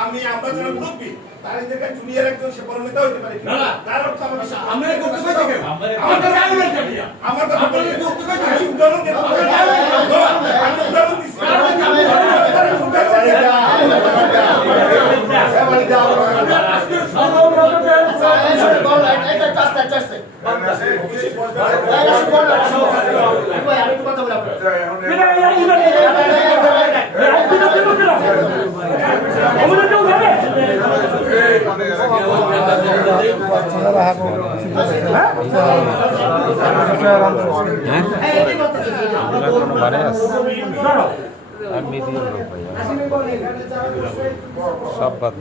আমি আমরা যারা মুরব্বী তার থেকে জুনিয়র একজন সে বড় নেতা হইতে পারে না তার অর্থ আমরা করতে পারি কেন আমাদের আইন আছে আমার কথা বলে করতে পারি আমি উদাহরণ দেব আমি উদাহরণ দিছি সব বাদ